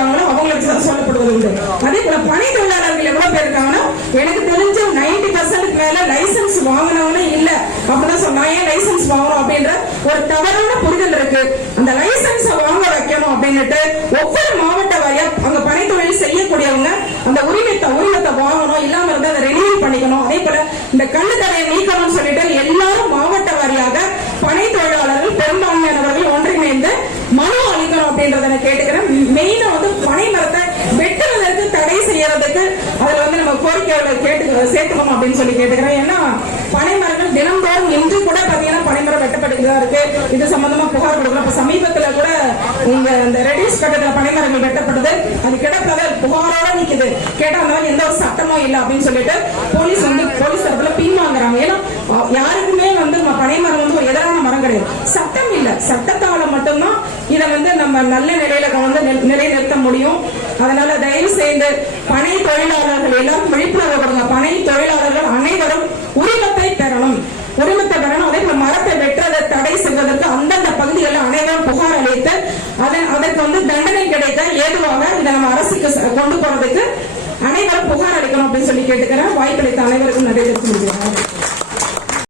இருக்காங்களோ அவங்களுக்கு சொல்லப்படுவது உண்டு. அதே போல பணி தொழிலாளர்கள் எவ்வளவு பேர் இருக்காங்கன்னா எனக்கு தெரிஞ்ச 90% மேல லைசன்ஸ் வாங்கினவனே இல்ல அப்படின்னு சொன்னா ஏன் லைசன்ஸ் வாங்கணும் அப்படின்ற ஒரு தவறான புரிதல் இருக்கு. அந்த லைசன்ஸ் வாங்க வைக்கணும் அப்படின்னுட்டு ஒவ்வொரு மாவட்ட வாரியா அங்க பணி தொழில் செய்யக்கூடியவங்க அந்த உரிமத்தை வாங்கணும், இல்லாம இருந்தா அதை ரெனியூ பண்ணிக்கணும். அதே போல இந்த கண்ணு தடையை நீக்கணும்னு சொல்லிட்டு எல்லாரும் மாவட்ட வாரியாக பணி தொழிலாளர்கள் பெரும்பான்மையானவர்கள் ஒன்றிணைந்து மனு அளிக்கணும் அப்படின்றத நான் கேட்டுக்கிறேன். மெயினா பனை மரத்தை வெட்டுவதற்கு தடை செய்யறதுக்கு அதுல நம்ம கோரிக்கைகளை சேர்த்துக்கணும் அப்படின்னு சொல்லி கேட்டுக்கிறேன். ஏன்னா பனை மரங்கள் தினந்தோறும் இன்று கூட பாத்தீங்கன்னா பனைமரம் வெட்டப்பட்டுதான் இருக்கு. இது சம்பந்தமா புகார் கொடுக்கணும். இப்ப சமீபத்துல கூட இந்த ரெடியூஸ் கட்டத்துல பனைமரங்கள் வெட்டப்படுது, அது கிடப்பத புகாரோட நிக்குது. கேட்டா அந்த மாதிரி எந்த ஒரு சட்டமும் இல்லை அப்படின்னு சொல்லிட்டு போலீஸ் தரப்புல பின்வாங்குறாங்க. ஏன்னா யாருக்குமே பனைமரம் ஒரு எதிரான மரம் கிடையாது, சட்டம் இல்ல. சட்டத்தால மட்டும்தான் இதை நம்ம நல்ல நிலையில நிலைநிறுத்த முடியும். அதனால தயவு செய்து பனை தொழிலாளர்கள் எல்லாரும் விழிப்புணர்வு கொடுங்க. பனை தொழிலாளர்கள் அனைவரும் உரிமத்தை பெறணும். அதே போல மரத்தை வெட்டுறதை தடை செய்வதற்கு அந்தந்த பகுதிகளில் அனைவரும் புகார் அளித்து அதற்கு தண்டனை கிடைக்க ஏதுவாக இதை நம்ம அரசுக்கு கொண்டு போறதுக்கு அனைவரும் புகார் அளிக்கணும் அப்படின்னு சொல்லி கேட்டுக்கிறேன். வாய்ப்பளித்த அனைவருக்கும் நிறைய